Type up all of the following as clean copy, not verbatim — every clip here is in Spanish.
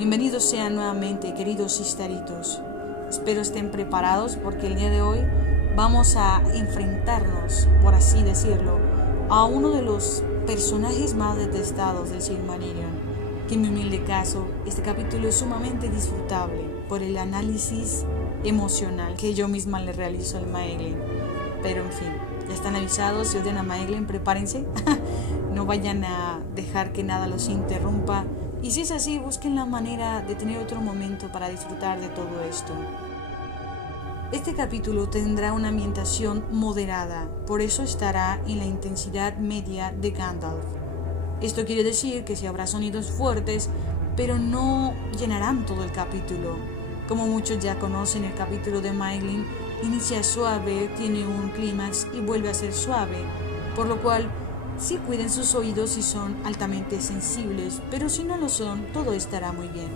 Bienvenidos sean nuevamente, queridos sisteritos. Espero estén preparados porque el día de hoy vamos a enfrentarnos, por así decirlo, a uno de los personajes más detestados del Silmarillion. Que en mi humilde caso, este capítulo es sumamente disfrutable por el análisis emocional que yo misma le realizo al Maeglin. Pero en fin, ya están avisados, si odian a Maeglin, prepárense. No vayan a dejar que nada los interrumpa. Y si es así, busquen la manera de tener otro momento para disfrutar de todo esto. Este capítulo tendrá una ambientación moderada, por eso estará en la intensidad media de Gandalf. Esto quiere decir que sí habrá sonidos fuertes, pero no llenarán todo el capítulo. Como muchos ya conocen, el capítulo de Maeglin inicia suave, tiene un clímax y vuelve a ser suave, por lo cual sí cuiden sus oídos si son altamente sensibles, pero si no lo son, todo estará muy bien.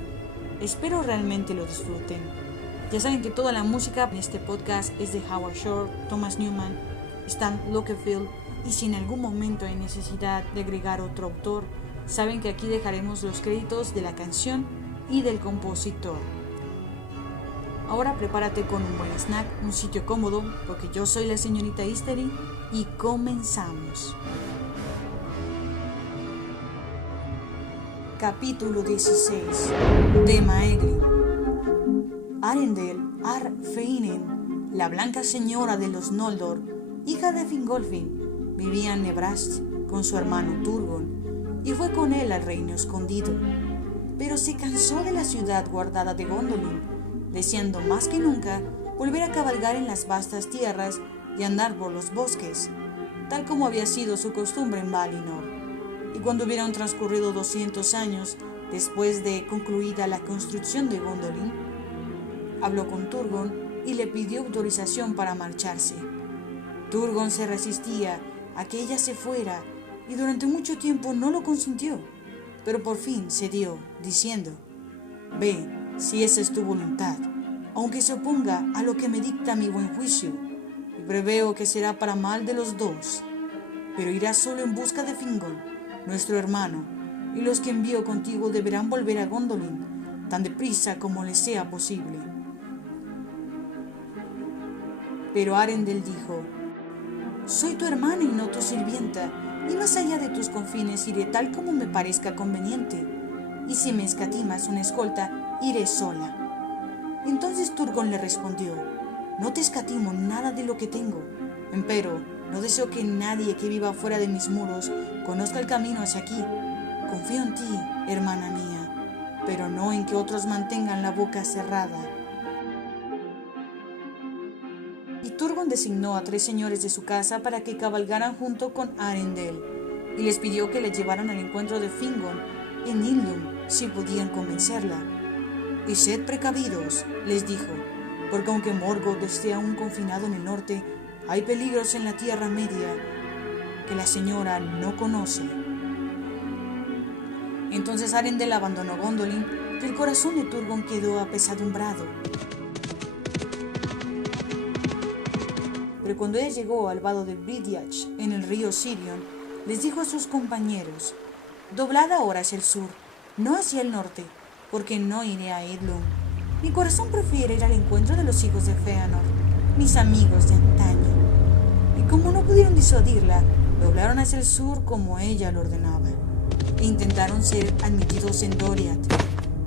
Espero realmente lo disfruten. Ya saben que toda la música en este podcast es de Howard Shore, Thomas Newman, Stan Lokefield, y si en algún momento hay necesidad de agregar otro autor, saben que aquí dejaremos los créditos de la canción y del compositor. Ahora prepárate con un buen snack, un sitio cómodo, porque yo soy la señorita Histery y comenzamos. Capítulo 16 de Maeglin. Arendelle Artheinen, la blanca señora de los Noldor, hija de Fingolfin, vivía en Nebrast con su hermano Turgon y fue con él al reino escondido. Pero se cansó de la ciudad guardada de Gondolin, deseando más que nunca volver a cabalgar en las vastas tierras y andar por los bosques, tal como había sido su costumbre en Valinor. Y cuando hubieron transcurrido 200 años después de concluida la construcción de Gondolin, habló con Turgon y le pidió autorización para marcharse. Turgon se resistía a que ella se fuera y durante mucho tiempo no lo consintió, pero por fin cedió, diciendo: «Ve, si esa es tu voluntad, aunque se oponga a lo que me dicta mi buen juicio, y preveo que será para mal de los dos, pero irás solo en busca de Fingol, nuestro hermano, y los que envío contigo deberán volver a Gondolin tan deprisa como les sea posible». Pero Arendelle dijo: «Soy tu hermana y no tu sirvienta, y más allá de tus confines iré tal como me parezca conveniente, y si me escatimas una escolta, iré sola». Entonces Turgon le respondió: «No te escatimo nada de lo que tengo, empero no deseo que nadie que viva fuera de mis muros conozca el camino hacia aquí. Confío en ti, hermana mía, pero no en que otros mantengan la boca cerrada». Y Turgon designó a 3 señores de su casa para que cabalgaran junto con Arendelle, y les pidió que le llevaran al encuentro de Fingol en Illum, si podían convencerla. «Y sed precavidos», les dijo, «porque aunque Morgoth esté aún confinado en el norte, hay peligros en la Tierra Media que la señora no conoce». Entonces Arendelle abandonó Gondolin y el corazón de Turgon quedó apesadumbrado. Pero cuando ella llegó al vado de Brydiach, en el río Sirion, les dijo a sus compañeros: «Doblad ahora hacia el sur, no hacia el norte, porque no iré a Idlum. Mi corazón prefiere ir al encuentro de los hijos de Fëanor, mis amigos de antaño». Y como no pudieron disuadirla, doblaron hacia el sur como ella lo ordenaba, e intentaron ser admitidos en Doriath.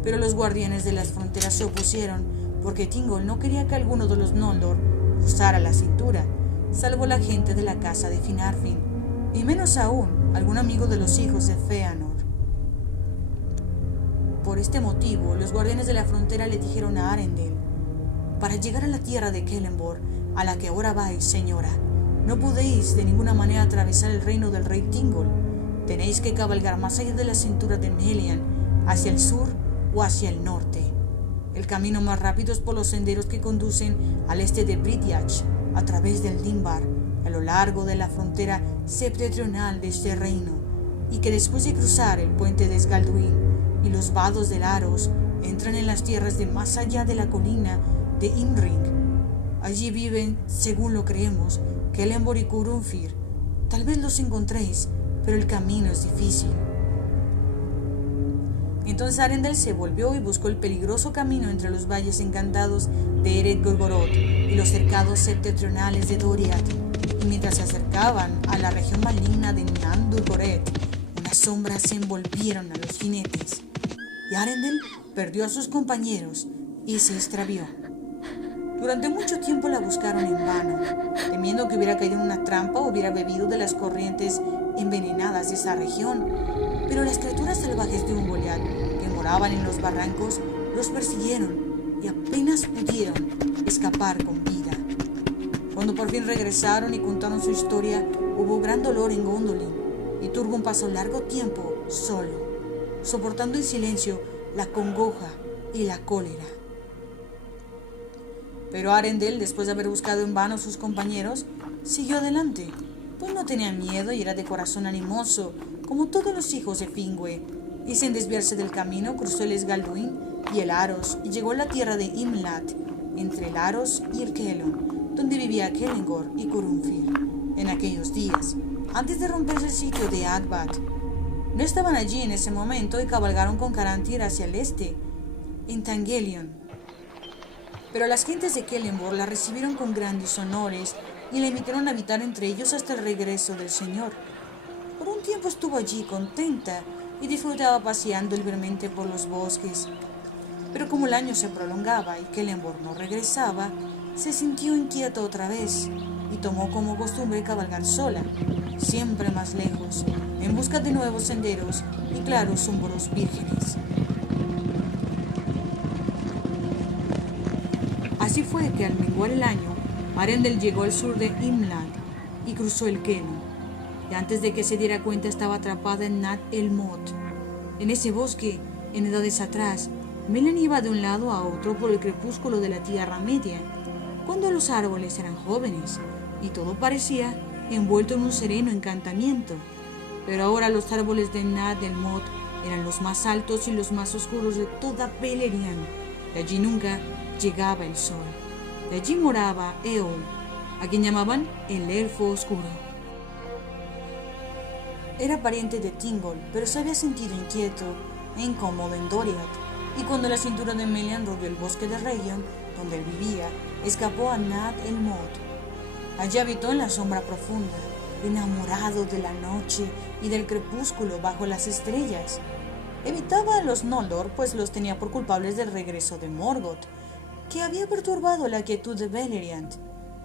Pero los guardianes de las fronteras se opusieron, porque Thingol no quería que alguno de los Noldor cruzara la cintura, salvo la gente de la casa de Finarfin, y menos aún algún amigo de los hijos de Fëanor. Por este motivo, los guardianes de la frontera le dijeron a Arendelle: «Para llegar a la tierra de Celeborn, a la que ahora vais, señora, no podéis de ninguna manera atravesar el reino del rey Thingol. Tenéis que cabalgar más allá de la cintura de Melian, hacia el sur o hacia el norte. El camino más rápido es por los senderos que conducen al este de Brydiach, a través del Dimbar, a lo largo de la frontera septentrional de este reino, y que después de cruzar el puente de Sgalduin y los vados del Aros, entran en las tierras de más allá de la colina de Imring. Allí viven, según lo creemos, Celeborn y Curunfir. Tal vez los encontréis, pero el camino es difícil». Entonces Arendel se volvió y buscó el peligroso camino entre los valles encantados de Eret Gorgoroth y los cercados septentrionales de Doriath. Y mientras se acercaban a la región maligna de Nan-Dulgoret, unas sombras se envolvieron a los jinetes. Y Arendel perdió a sus compañeros y se extravió. Durante mucho tiempo la buscaron en vano, temiendo que hubiera caído en una trampa o hubiera bebido de las corrientes envenenadas de esa región. Pero las criaturas salvajes de Ungoliath, que moraban en los barrancos, los persiguieron y apenas pudieron escapar con vida. Cuando por fin regresaron y contaron su historia, hubo gran dolor en Gondolin, y Turgon pasó largo tiempo solo, soportando en silencio la congoja y la cólera. Pero Arendel, después de haber buscado en vano a sus compañeros, siguió adelante, pues no tenía miedo y era de corazón animoso, como todos los hijos de Fingüe, y sin desviarse del camino cruzó el Esgalduin y el Aros y llegó a la tierra de Imlat, entre el Aros y el Kelon, donde vivía Kelengor y Curunfir en aquellos días, antes de romperse el sitio de Akbat. No estaban allí en ese momento y cabalgaron con Carantir hacia el este, en Tangelion. Pero las gentes de Kelenborg la recibieron con grandes honores y la invitaron a habitar entre ellos hasta el regreso del Señor. Por un tiempo estuvo allí contenta y disfrutaba paseando libremente por los bosques. Pero como el año se prolongaba y Kelenborg no regresaba, se sintió inquieta otra vez y tomó como costumbre cabalgar sola, siempre más lejos, en busca de nuevos senderos y claros umbros vírgenes. Así fue que al menguar el año, Arendel llegó al sur de Imland y cruzó el Kelon. Y antes de que se diera cuenta estaba atrapada en Nad el Mot. En ese bosque, en edades atrás, Melen iba de un lado a otro por el crepúsculo de la Tierra Media, cuando los árboles eran jóvenes y todo parecía envuelto en un sereno encantamiento. Pero ahora los árboles de Nad el Mot eran los más altos y los más oscuros de toda Beleriand. De allí nunca llegaba el sol. De allí moraba Eol, a quien llamaban el Elfo Oscuro. Era pariente de Thingol, pero se había sentido inquieto e incómodo en Doriath, y cuando la cintura de Melian rodeó el bosque de Region, donde él vivía, escapó a Nad el Mot. Allí habitó en la sombra profunda, enamorado de la noche y del crepúsculo bajo las estrellas. Evitaba a los Noldor, pues los tenía por culpables del regreso de Morgoth, que había perturbado la quietud de Beleriand,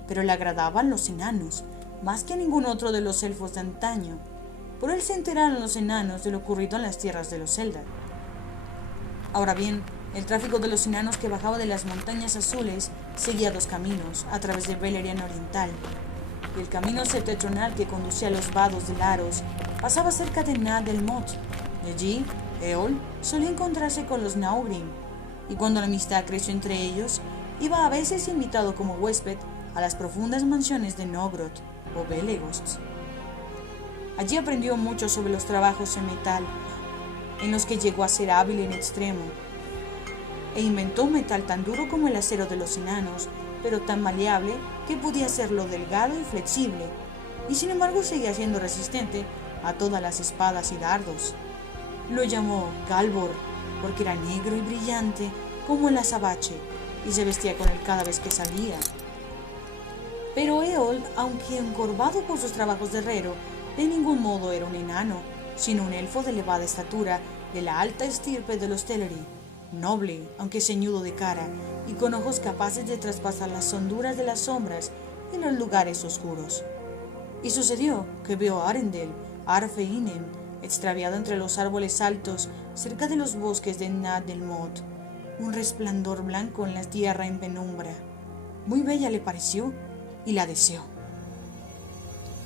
pero le agradaban los enanos, más que a ningún otro de los elfos de antaño. Por él se enteraron los enanos de lo ocurrido en las tierras de los Eldar. Ahora bien, el tráfico de los enanos que bajaba de las montañas azules seguía dos caminos, a través de Beleriand Oriental, y el camino septentrional que conducía a los vados de Laros pasaba cerca de Nad el Mot. De allí, Eol solía encontrarse con los Naugrim, y cuando la amistad creció entre ellos, iba a veces invitado como huésped a las profundas mansiones de Nogroth o Belegost. Allí aprendió mucho sobre los trabajos en metal, en los que llegó a ser hábil en extremo, e inventó un metal tan duro como el acero de los enanos, pero tan maleable que podía serlo delgado y flexible, y sin embargo seguía siendo resistente a todas las espadas y dardos. Lo llamó Galbor, porque era negro y brillante como el azabache, y se vestía con él cada vez que salía. Pero Eol, aunque encorvado por sus trabajos de herrero, de ningún modo era un enano, sino un elfo de elevada estatura, de la alta estirpe de los Teleri, noble, aunque ceñudo de cara, y con ojos capaces de traspasar las honduras de las sombras en los lugares oscuros. Y sucedió que vio a Arendel, Arfe Inen, extraviado entre los árboles altos, cerca de los bosques de Nad el Mot, un resplandor blanco en la tierra en penumbra. Muy bella le pareció y la deseó.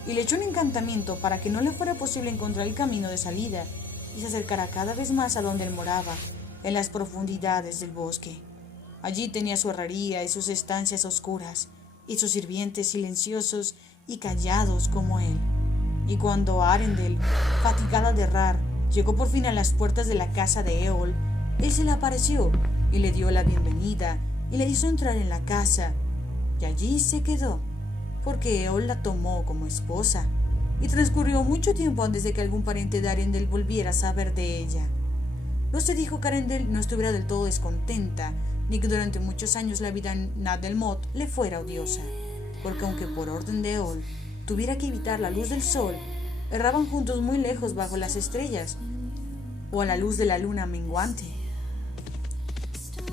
Y le echó un encantamiento para que no le fuera posible encontrar el camino de salida y se acercara cada vez más a donde él moraba, en las profundidades del bosque. Allí tenía su herrería y sus estancias oscuras, y sus sirvientes silenciosos y callados como él. Y cuando Arendel, fatigada de errar, llegó por fin a las puertas de la casa de Eol, él se le apareció y le dio la bienvenida y le hizo entrar en la casa, y allí se quedó, porque Eol la tomó como esposa, y transcurrió mucho tiempo antes de que algún pariente de Arendel volviera a saber de ella. no se dijo que Arendelle no estuviera del todo descontenta, ni que durante muchos años la vida en Nad el Mod le fuera odiosa, porque aunque por orden de Eol tuviera que evitar la luz del sol, erraban juntos muy lejos bajo las estrellas, o a la luz de la luna menguante.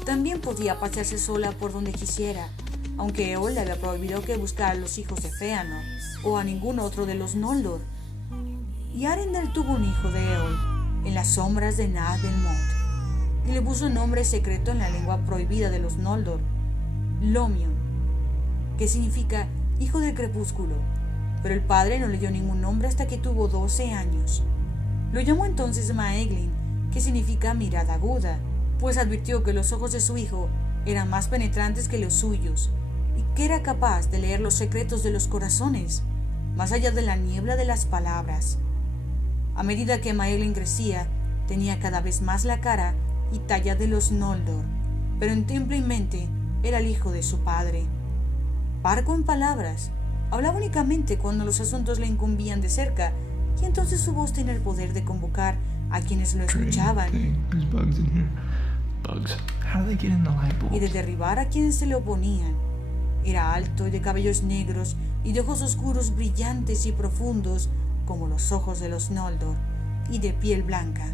También podía pasearse sola por donde quisiera, aunque Eol le había prohibido que buscara a los hijos de Fëanor, o a ningún otro de los Noldor. Y Arendelle tuvo un hijo de Eol, en las sombras de Nad el Mod, y le puso un nombre secreto en la lengua prohibida de los Noldor, Lomion, que significa hijo del crepúsculo, pero el padre no le dio ningún nombre hasta que tuvo 12 años. Lo llamó entonces Maeglin, que significa mirada aguda, pues advirtió que los ojos de su hijo eran más penetrantes que los suyos, y que era capaz de leer los secretos de los corazones, más allá de la niebla de las palabras. A medida que Maeglin crecía, tenía cada vez más la cara y talla de los Noldor, pero en templo y mente era el hijo de su padre. Parco en palabras, hablaba únicamente cuando los asuntos le incumbían de cerca, y entonces su voz tenía el poder de convocar a quienes lo escuchaban y de derribar a quienes se le oponían. Era alto y de cabellos negros y de ojos oscuros brillantes y profundos como los ojos de los Noldor, y de piel blanca.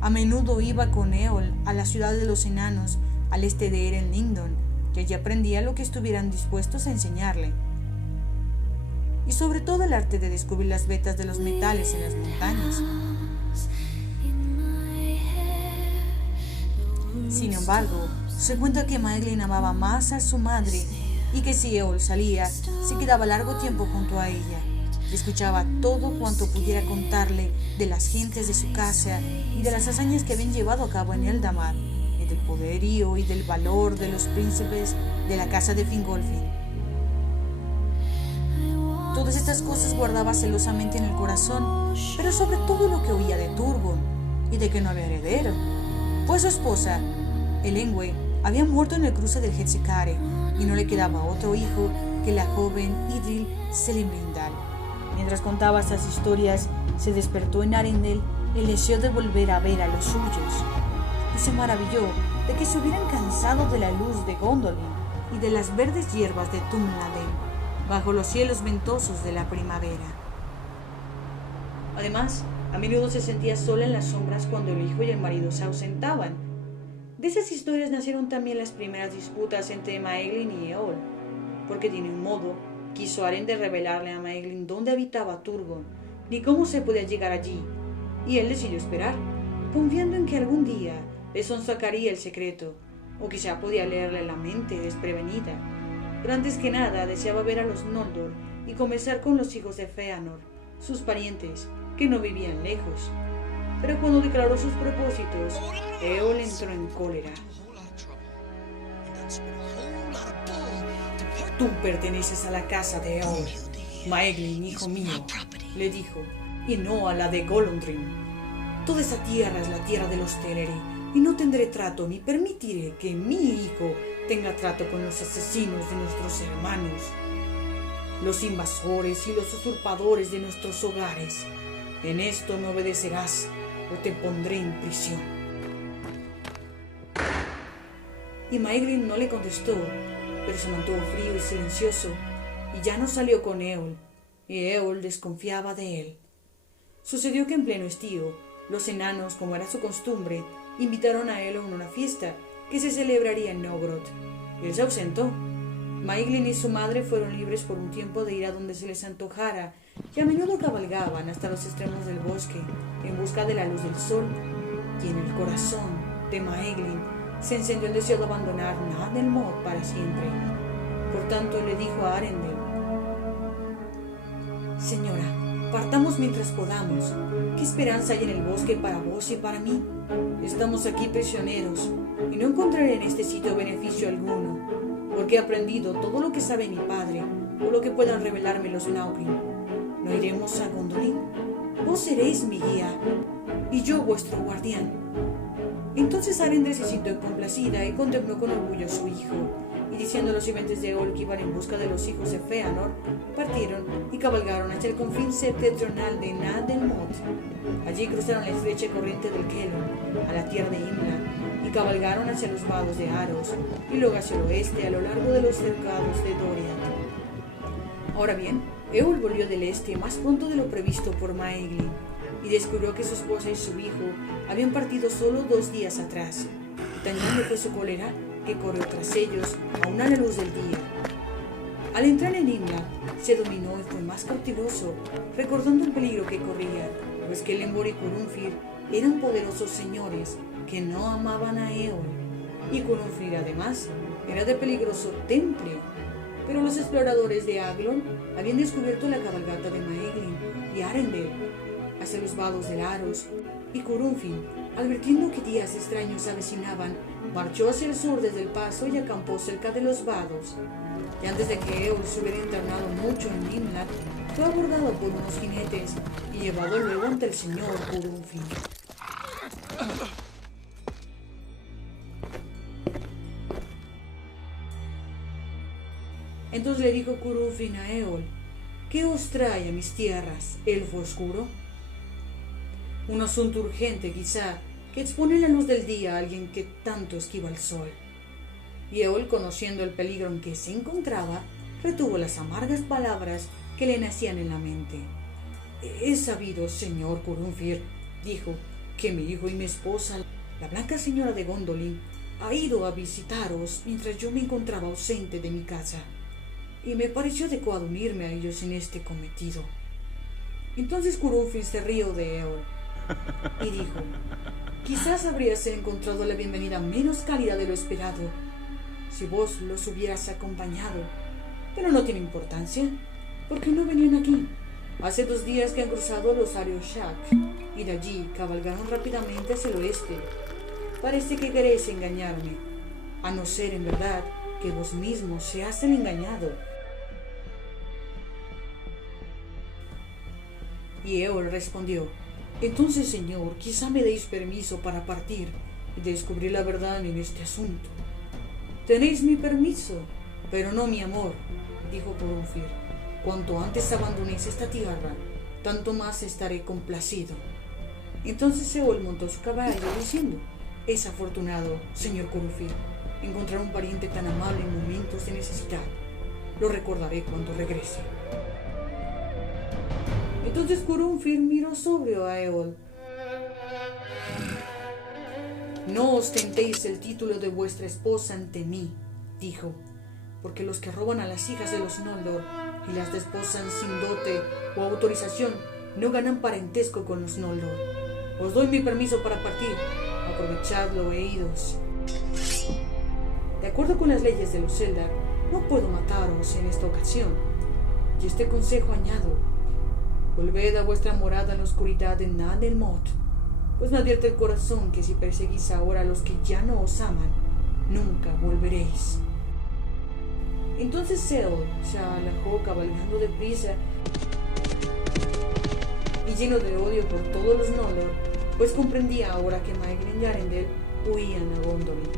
A menudo iba con Eol a la ciudad de los enanos al este de Eren Lindon, y allí aprendía lo que estuvieran dispuestos a enseñarle, y sobre todo el arte de descubrir las vetas de los metales en las montañas. Sin embargo, se cuenta que Maeglin amaba más a su madre y que si Eol salía, se quedaba largo tiempo junto a ella. Escuchaba todo cuanto pudiera contarle de las gentes de su casa y de las hazañas que habían llevado a cabo en Eldamar, y del poderío y del valor de los príncipes de la casa de Fingolfin. Todas estas cosas guardaba celosamente en el corazón, pero sobre todo lo que oía de Turgon y de que no había heredero, pues su esposa, Elengwe, había muerto en el cruce del Hexicare y no le quedaba otro hijo que la joven Idril Celebrimbor. Mientras contaba estas historias, se despertó en Arendelle el deseo de volver a ver a los suyos, y se maravilló de que se hubieran cansado de la luz de Gondolin y de las verdes hierbas de Tumladen bajo los cielos ventosos de la primavera. Además, a menudo se sentía sola en las sombras cuando el hijo y el marido se ausentaban. De esas historias nacieron también las primeras disputas entre Maeglin y Eol, porque de ningún modo quiso Arendelle revelarle a Maeglin dónde habitaba Turgon, ni cómo se podía llegar allí, y él decidió esperar, confiando en que algún día le sonsacaría el secreto, o quizá podía leerle la mente desprevenida. Pero antes que nada deseaba ver a los Noldor y conversar con los hijos de Fëanor, sus parientes, que no vivían lejos. Pero cuando declaró sus propósitos, Eol entró en cólera. «Tú perteneces a la casa de Eol, Maeglin, hijo mío», le dijo, «y no a la de Golondrin. Toda esa tierra es la tierra de los Teleri, y no tendré trato ni permitiré que mi hijo tenga trato con los asesinos de nuestros hermanos, los invasores y los usurpadores de nuestros hogares. En esto me obedecerás o te pondré en prisión». Y Maeglin no le contestó, pero se mantuvo frío y silencioso, y ya no salió con Eol, y Eol desconfiaba de él. Sucedió que en pleno estío, los enanos, como era su costumbre, invitaron a Eol a una fiesta que se celebraría en Nogrod. Él se ausentó. Maeglin y su madre fueron libres por un tiempo de ir a donde se les antojara, y a menudo cabalgaban hasta los extremos del bosque en busca de la luz del sol, y en el corazón de Maeglin se encendió el deseo de abandonar Nad el Mod para siempre. Por tanto le dijo a Arendelle: «Señora, partamos mientras podamos. ¿Qué esperanza hay en el bosque para vos y para mí? Estamos aquí prisioneros, y no encontraré en este sitio beneficio alguno, porque he aprendido todo lo que sabe mi padre, o lo que puedan revelarme los Naugrin. ¿No iremos a Gondolin? Vos seréis mi guía, y yo vuestro guardián». Entonces Arendelle se sintió complacida y contempló con orgullo a su hijo, y diciendo a los sirvientes de Eol que iban en busca de los hijos de Fëanor, partieron y cabalgaron hacia el confín septentrional de Nadelmot. Allí cruzaron la estrecha corriente del Kelon a la tierra de Imla y cabalgaron hacia los vados de Aros y luego hacia el oeste a lo largo de los cercados de Doriath. Ahora bien, Eol volvió del este más pronto de lo previsto por Maeglin y descubrió que su esposa y su hijo habían partido solo 2 días atrás. Tan grande fue su cólera que corrió tras ellos aún a la luz del día. Al entrar en Imla, se dominó y fue más cauteloso, recordando el peligro que corría, pues que Lembor y Curunfir eran poderosos señores que no amaban a Eol, y Curunfir además era de peligroso temple. Pero los exploradores de Aglon habían descubierto la cabalgata de Maeglin y Arendel hacia los vados del Aros, y Curunfir, advirtiendo que días extraños se avecinaban, marchó hacia el sur desde el paso y acampó cerca de los vados. Y antes de que Eol se hubiera internado mucho en Nimlat, fue abordado por unos jinetes y llevado luego ante el señor Curunfir. Entonces le dijo Curunfir a Eol: ¿qué os trae a mis tierras, elfo oscuro? Un asunto urgente, quizá, que expone la luz del día a alguien que tanto esquiva el sol. Y Eol, conociendo el peligro en que se encontraba, retuvo las amargas palabras que le nacían en la mente. He sabido, señor Curunfir, dijo, que mi hijo y mi esposa, la blanca señora de Gondolin, ha ido a visitaros mientras yo me encontraba ausente de mi casa, y me pareció adecuado unirme a ellos en este cometido. Entonces Curunfir se rió de Eol y dijo: quizás habrías encontrado la bienvenida menos cálida de lo esperado si vos los hubieras acompañado, pero no tiene importancia, porque no venían aquí. Hace 2 días que han cruzado los Arioshak y de allí cabalgaron rápidamente hacia el oeste. Parece que queréis engañarme, a no ser en verdad que vos mismos seáis el engañado. Y Eol respondió: entonces, señor, quizá me deis permiso para partir y descubrir la verdad en este asunto. Tenéis mi permiso, pero no mi amor, dijo Curunfir. Cuanto antes abandonéis esta tierra, tanto más estaré complacido. Entonces Eol montó su caballo diciendo: es afortunado, señor Curunfir, encontrar un pariente tan amable en momentos de necesidad. Lo recordaré cuando regrese. Entonces Curunfir miró sobrio a Eol. No ostentéis el título de vuestra esposa ante mí, dijo, porque los que roban a las hijas de los Noldor y las desposan sin dote o autorización no ganan parentesco con los Noldor. Os doy mi permiso para partir. Aprovechadlo e idos. De acuerdo con las leyes de los Eldar, no puedo mataros en esta ocasión. Y este consejo añado: volved a vuestra morada en la oscuridad de Nadelmot, pues me advierte el corazón que si perseguís ahora a los que ya no os aman, nunca volveréis. Entonces Eol se alejó cabalgando deprisa y lleno de odio por todos los Noldor, pues comprendía ahora que Maeglin y Arendel huían a Gondolin.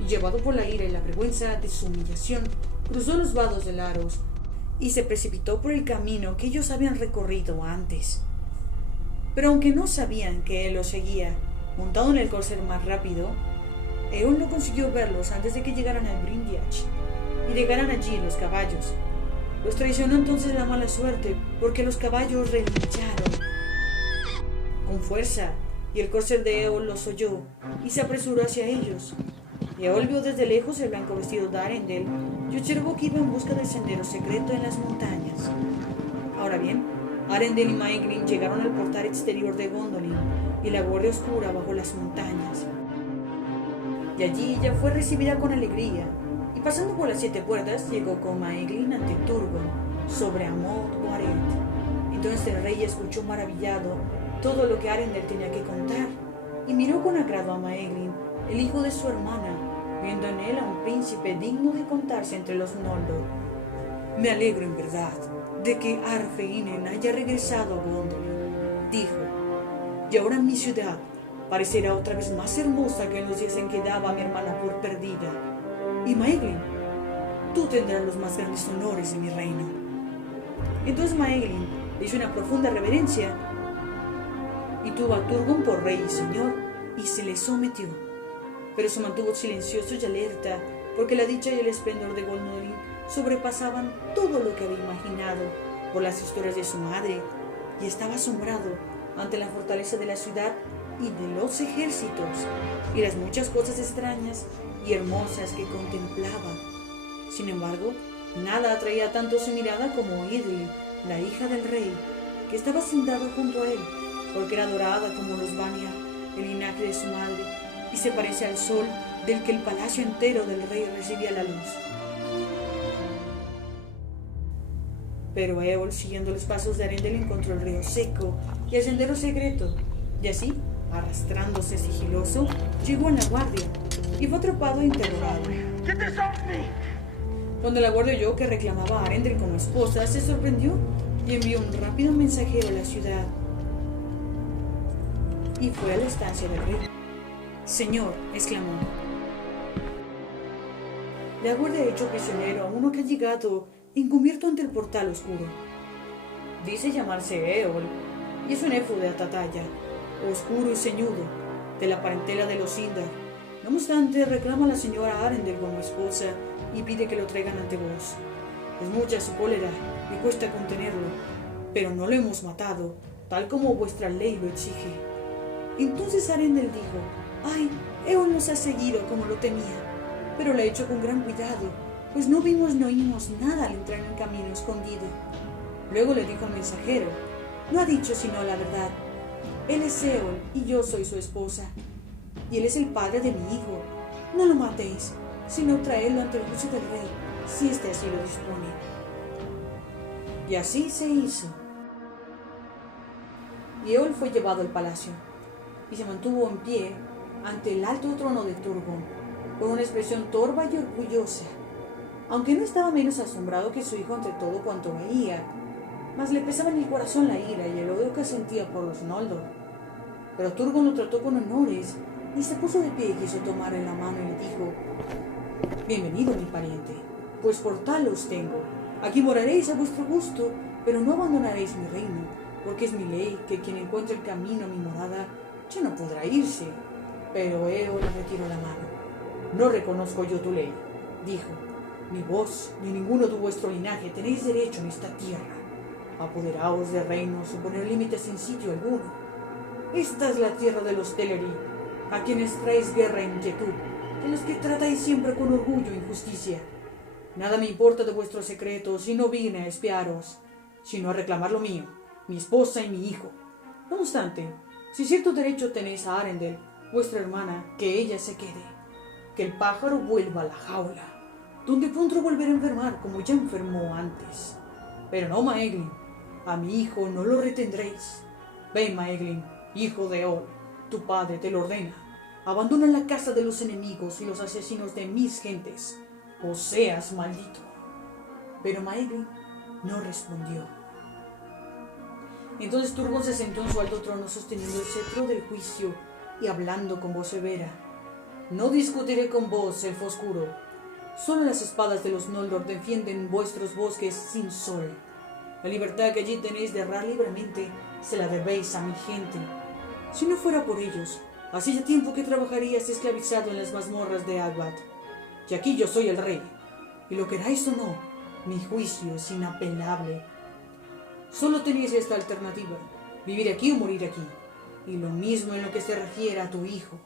Y llevado por la ira y la vergüenza de su humillación, cruzó los vados del Aros y se precipitó por el camino que ellos habían recorrido antes. Pero aunque no sabían que él los seguía, montado en el corcel más rápido, Eol no consiguió verlos antes de que llegaran al Bryndiach y llegaran allí los caballos. Los traicionó entonces la mala suerte, porque los caballos relincharon con fuerza, y el corcel de Eol los oyó y se apresuró hacia ellos. Eol vio desde lejos el blanco vestido de Arendel y observó que iba en busca del sendero secreto en las montañas. Ahora bien, Arendel y Maeglin llegaron al portal exterior de Gondolin y la guardia oscura bajo las montañas. Y allí ella fue recibida con alegría, y pasando por las 7 puertas llegó con Maeglin ante Turgon, sobre Amon Muaret. Entonces el rey escuchó maravillado todo lo que Arendel tenía que contar, y miró con agrado a Maeglin, el hijo de su hermana, viendo en él a un príncipe digno de contarse entre los Noldor. Me alegro en verdad de que Artheinen haya regresado a Gondolin, dijo, y ahora mi ciudad parecerá otra vez más hermosa que en los días en que daba a mi hermana por perdida. Y Maeglin, tú tendrás los más grandes honores en mi reino. Entonces Maeglin le hizo una profunda reverencia y tuvo a Turgon por rey y señor, y se le sometió. Pero se mantuvo silencioso y alerta, porque la dicha y el esplendor de Gondolin sobrepasaban todo lo que había imaginado por las historias de su madre, y estaba asombrado ante la fortaleza de la ciudad y de los ejércitos, y las muchas cosas extrañas y hermosas que contemplaba. Sin embargo, nada atraía tanto su mirada como Idil, la hija del rey, que estaba sentada junto a él, porque era dorada como los Vanya, el linaje de su madre, y se parece al sol del que el palacio entero del rey recibía la luz. Pero Eol, siguiendo los pasos de Arendelle, encontró el río seco y el sendero secreto, y así, arrastrándose sigiloso, llegó a la guardia y fue atrapado e interrogado. Cuando la guardia oyó que reclamaba a Arendelle como esposa, se sorprendió y envió un rápido mensajero a la ciudad y fue a la estancia del rey. «Señor», exclamó, «la guardia ha hecho prisionero a uno que ha llegado encubierto ante el portal oscuro. Dice llamarse Eol y es un elfo de alta talla, oscuro y ceñudo, de la parentela de los Sindar. No obstante, reclama a la señora Arendelle como esposa y pide que lo traigan ante vos. Es mucha su cólera y cuesta contenerlo, pero no lo hemos matado, tal como vuestra ley lo exige». Entonces Arendelle dijo: «Ay, Eol nos ha seguido como lo temía, pero lo ha hecho con gran cuidado, pues no vimos ni oímos nada al entrar en el camino escondido». Luego le dijo al mensajero: «No ha dicho sino la verdad. Él es Eol y yo soy su esposa, y él es el padre de mi hijo. No lo matéis, sino traedlo ante el juicio del rey, si éste así lo dispone». Y así se hizo. Y Eol fue llevado al palacio, y se mantuvo en pie ante el alto trono de Turgon, con una expresión torva y orgullosa, aunque no estaba menos asombrado que su hijo ante todo cuanto veía, mas le pesaba en el corazón la ira y el odio que sentía por los Noldor. Pero Turgon lo trató con honores y se puso de pie y quiso tomarle la mano y le dijo: «Bienvenido, mi pariente, pues por tal os tengo. Aquí moraréis a vuestro gusto, pero no abandonaréis mi reino, porque es mi ley que quien encuentre el camino a mi morada ya no podrá irse». Pero Eol le retiró la mano. «No reconozco yo tu ley», dijo. «Ni vos, ni ninguno de vuestro linaje tenéis derecho en esta tierra. Apoderaos de reinos sin poner límites en sitio alguno. Esta es la tierra de los Teleri, a quienes traéis guerra e inquietud, de los que tratáis siempre con orgullo e injusticia. Nada me importa de vuestros secretos y no vine a espiaros, sino a reclamar lo mío, mi esposa y mi hijo. No obstante, si cierto derecho tenéis a Arendelle, vuestra hermana, que ella se quede, que el pájaro vuelva a la jaula, donde pronto volverá a enfermar como ya enfermó antes. Pero no, Maeglin, a mi hijo no lo retendréis. Ven, Maeglin, hijo de Eol, tu padre te lo ordena. Abandona la casa de los enemigos y los asesinos de mis gentes, o seas maldito». Pero Maeglin no respondió. Entonces Turgon se sentó en su alto trono sosteniendo el cetro del juicio y hablando con voz severa: «No discutiré con vos, elfo oscuro. Solo las espadas de los Noldor defienden vuestros bosques sin sol. La libertad que allí tenéis de errar libremente se la debéis a mi gente. Si no fuera por ellos, hacía tiempo que trabajarías esclavizado en las mazmorras de Agbat. Y aquí yo soy el rey, y lo queráis o no, mi juicio es inapelable. Solo tenéis esta alternativa: vivir aquí o morir aquí, y lo mismo en lo que se refiere a tu hijo».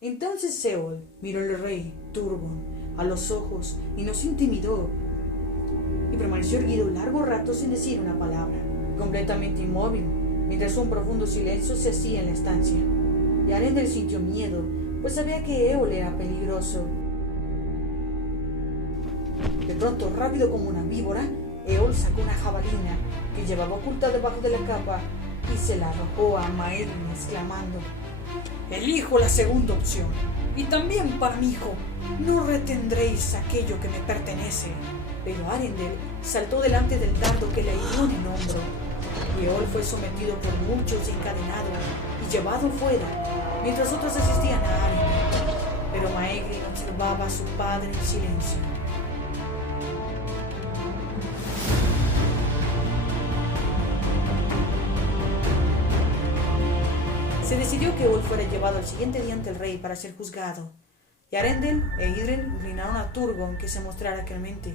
Entonces Eol miró al rey Turgon a los ojos y no se intimidó, y permaneció erguido largo rato sin decir una palabra, completamente inmóvil, mientras un profundo silencio se hacía en la estancia. Y Arendelle sintió miedo, pues sabía que Eol era peligroso. De pronto, rápido como una víbora, Eol sacó una jabalina que llevaba oculta debajo de la capa y se la arrojó a Maeglin, exclamando: «Elijo la segunda opción, y también para mi hijo no retendréis aquello que me pertenece». Pero Arendelle saltó delante del dardo que le hirió en el hombro, y Eol fue sometido por muchos y encadenado y llevado fuera, mientras otros asistían a Arendelle. Pero Maeglin observaba a su padre en silencio. decidió que Eol fuera llevado al siguiente día ante el rey para ser juzgado, y Arendelle e Idril inclinaron a Turgon que se mostrara clemente.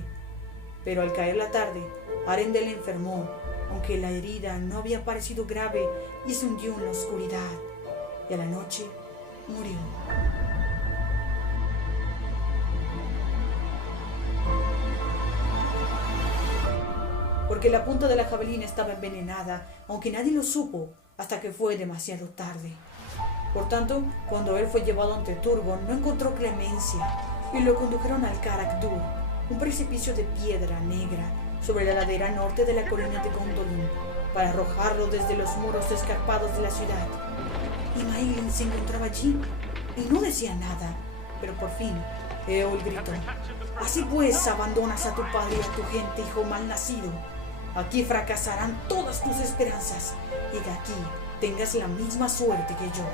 Pero al caer la tarde, Arendelle enfermó, aunque la herida no había parecido grave, y se hundió en la oscuridad, y a la noche murió. Porque la punta de la jabalina estaba envenenada, aunque nadie lo supo hasta que fue demasiado tarde. Por tanto, cuando él fue llevado ante Turgon, no encontró clemencia, y lo condujeron al Carak-Dûr, un precipicio de piedra negra sobre la ladera norte de la colina de Gondolin, para arrojarlo desde los muros escarpados de la ciudad. Y Maeglin se encontraba allí, y no decía nada, pero por fin Eol gritó: «Así pues, abandonas a tu padre y a tu gente, hijo malnacido. Aquí fracasarán todas tus esperanzas, y de aquí tengas la misma suerte que yo».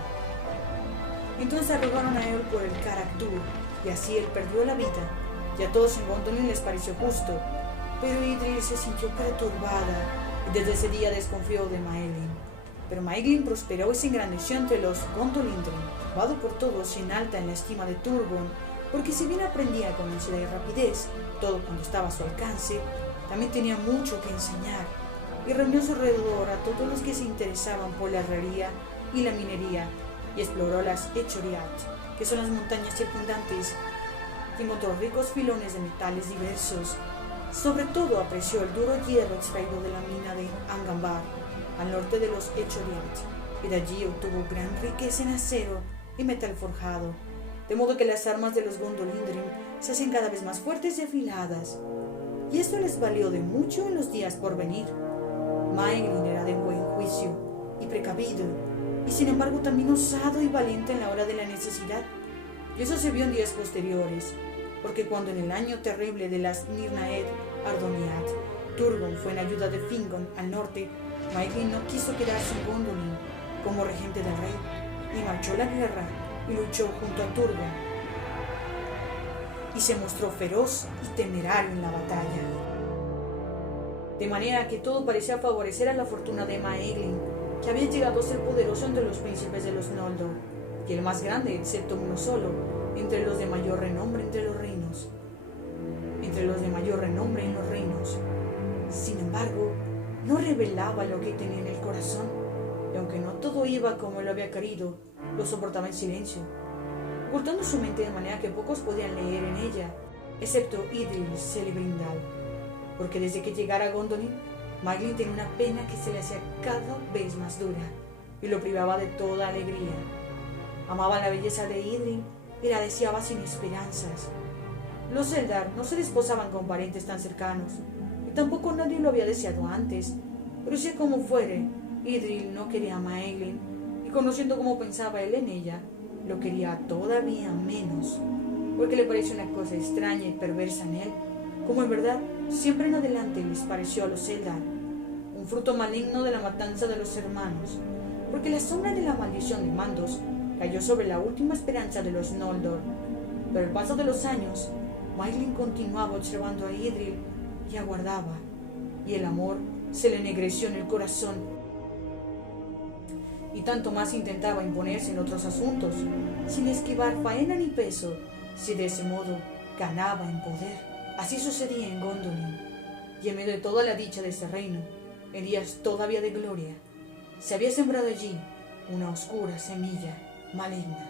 Entonces arrojaron a Eol por el Carak-Dûr, y así él perdió la vida, y a todos en Gondolin les pareció justo. Pero Idril se sintió perturbada, y desde ese día desconfió de Maeglin. Pero Maeglin prosperó y se engrandeció entre los Gondolindrim, amado por todos y en alta en la estima de Turgon, porque si bien aprendía con ansiedad y rapidez todo cuando estaba a su alcance, también tenía mucho que enseñar, y reunió a su alrededor a todos los que se interesaban por la herrería y la minería, y exploró las Echoriat, que son las montañas circundantes, y encontró ricos filones de metales diversos. Sobre todo apreció el duro hierro extraído de la mina de Angambar, al norte de los Echoriat, y de allí obtuvo gran riqueza en acero y metal forjado, de modo que las armas de los Gondolindrim se hacen cada vez más fuertes y afiladas, y esto les valió de mucho en los días por venir. Maeglin era de buen juicio y precavido, y sin embargo también osado y valiente en la hora de la necesidad, y eso se vio en días posteriores, porque cuando en el año terrible de las Nirnaed Ardoniat, Turgon fue en ayuda de Fingon al norte, Maeglin no quiso quedarse en Gondolin como regente del rey, y marchó a la guerra y luchó junto a Turgon, y se mostró feroz y temerario en la batalla. De manera que todo parecía favorecer a la fortuna de Maeglin, que había llegado a ser poderoso entre los príncipes de los Noldor, y el más grande, excepto uno solo, entre los de mayor renombre entre los reinos. Sin embargo, no revelaba lo que tenía en el corazón, y aunque no todo iba como él lo había querido, lo soportaba en silencio, ocultando su mente de manera que pocos podían leer en ella, excepto Idril Celebrimbor, porque desde que llegara a Gondolin, Maeglin tenía una pena que se le hacía cada vez más dura, y lo privaba de toda alegría. Amaba la belleza de Idril y la deseaba sin esperanzas. Los Eldar no se desposaban con parientes tan cercanos, y tampoco nadie lo había deseado antes, pero sea como fuere, Idril no quería a Maeglin, y conociendo cómo pensaba él en ella, lo quería todavía menos, porque le pareció una cosa extraña y perversa en él, como en verdad siempre en adelante les pareció a los Eldar, un fruto maligno de la matanza de los hermanos, porque la sombra de la maldición de Mandos cayó sobre la última esperanza de los Noldor. Pero al paso de los años, Maeglin continuaba observando a Idril y aguardaba, y el amor se le ennegreció en el corazón, y tanto más intentaba imponerse en otros asuntos, sin esquivar faena ni peso, si de ese modo ganaba en poder. Así sucedía en Gondolin, y en medio de toda la dicha de ese reino, en días todavía de gloria, se había sembrado allí una oscura semilla maligna.